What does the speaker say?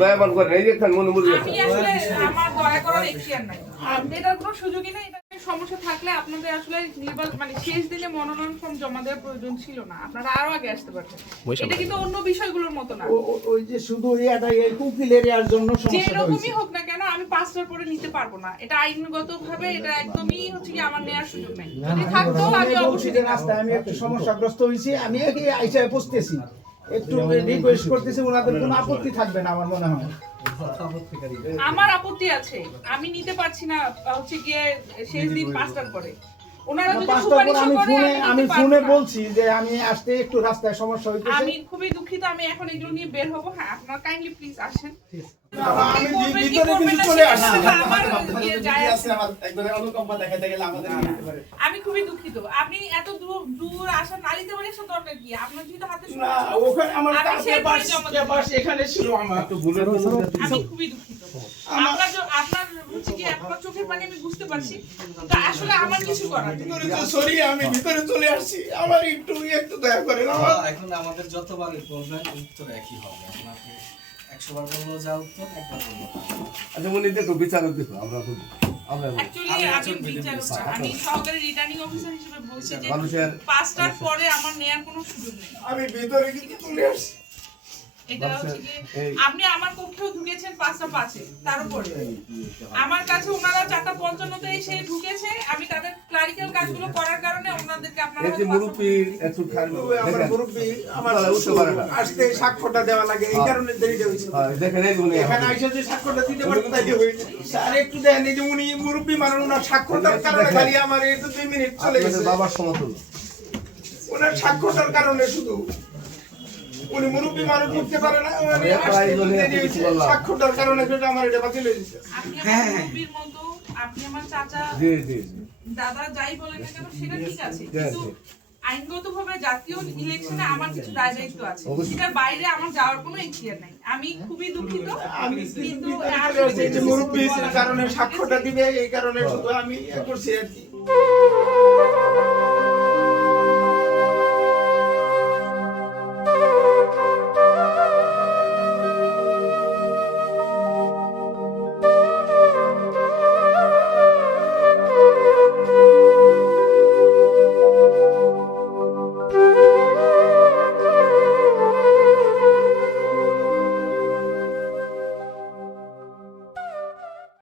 দয়াবান করেন এই যে মনে মনে আমি আসলে আমার দয়া করার এখতিয়ার নাই। এটার কোনো সুযোগই নেই। এটা সমস্যা থাকলে আপনাদের আসলে মানে শেষ দিনে মনোনয়ন ফর্ম জমা দেওয়ার প্রয়োজন ছিল না, আপনারা আরো আগে আসতে পারতেন। এটা কিন্তু অন্য বিষয়গুলোর মতো না। ওই যে শুধু এই উকিলের এর জন্য সমস্যা হয়েছে। যেরকমই হোক না কেন আমি 5টার পরে নিতে পারবো না। এটা আইনগতভাবে এটা একদমই হচ্ছে কি আমার নেওয়ার সুযোগ নেই। যদি থাকতো আমি অবশ্যই রাস্তায় আমি একটু সমস্যাগ্রস্ত হয়েছি, আমি আইসা পৌঁছতেছি, একটু রিকোয়েস্ট করতেছি, ওনাদের কোনো আপত্তি থাকবে না আমার মনে হয়। আমার আপত্তি আছে, আমি নিতে পারছি না হচ্ছে গিয়ে শেষ দিন 5টার পরে। ওনারা যদি সুপারিশ করে আমি ফোনে বলছি যে আমি আসতে একটু রাস্তায় সমস্যা হইতেছে। আমি খুবই দুঃখিত, আমি এখন এগুলো নিয়ে বের হব। হ্যাঁ, আপনারা কাইন্ডলি প্লিজ আসেন। আমি ভিতরে কিন্তু চলে আসছি। আমি খুবই দুঃখিত, আপনি এত দূর আসা নালিতে বাড়ি আসা দরকার কি? আপনার যদি হাতে না, ওখানে আমার পাশ এখানে ছিল আমার একটু ভুলের। আমি খুবই দুঃখিত। আপনার হচ্ছে কি আপনার চোখের পানি আমি বুঝতে পারছি, তো আসলে আমার কিছু করার নেই। সরি, আমি ভিতরে চলে আসছি, আমার একটু দয়া করেন। এখন আমাদের যতবারই বলবেন উত্তর একই হবে। আপনাকে 100 বার বলবো যা উত্তর, একবার বলবো আচ্ছা মনে দেখো বিচারক দেখো আমরা অ্যাকচুয়ালি আমি বিচারক না, আমি সহকারী রিটার্নিং অফিসার হিসেবে বলছি যে মানুষের 5টার পরে আমার নেয়ার কোনো সুযোগ নেই। আমি ভিতরে কিন্তু চলে আসছি। এটা হচ্ছে কি আপনি আমার কক্ষেও ঢুকেছেন 5:05 তার উপরে আমার কাছে ওনারা 4:55 তে এসে ঢুকেছে। আমি তাদের ক্লারিক্যাল কাজগুলো করার কারণে ওনাদেরকে আপনারা এই যে মুরব্বি একটু আমার মুরব্বি আমার আসতে স্বাক্ষরটা দেওয়া লাগে, এই কারণে দেরি হয়েছে। দেখেন এই উনি এখানে আইসা যে স্বাক্ষরটা দিতে পারতে তাই হয়েছে। স্যার একটু দেখেন, এই যে উনি মুরব্বি মানুষ, ওনার স্বাক্ষরটার কারণে খালি আমার এই তো 2 মিনিট চলে গেছে। বাবার সমতুল্য ওনার স্বাক্ষরটার কারণে শুধু উনি মুরব্বি মানুষ বুঝতে পারে না, স্বাক্ষরটার কারণে সেটা আমার এটা বাতিল হয়ে গেছে। আপনি আমার মুরব্বির মতো, আপনি আমার চাচা জি জি দাদা যাই বলেন না কেন সেটা ঠিক আছে, কিন্তু আইনগতভাবে জাতীয় ইলেকশনে আমার কিছু দায় দায়িত্ব আছে, সেটার বাইরে আমার যাওয়ার কোনো এখতিয়ার নাই। আমি খুবই দুঃখিত, কিন্তু মুরব্বি কারণে স্বাক্ষরটা দিবে, এই কারণে শুধু আমি করছি আর কি।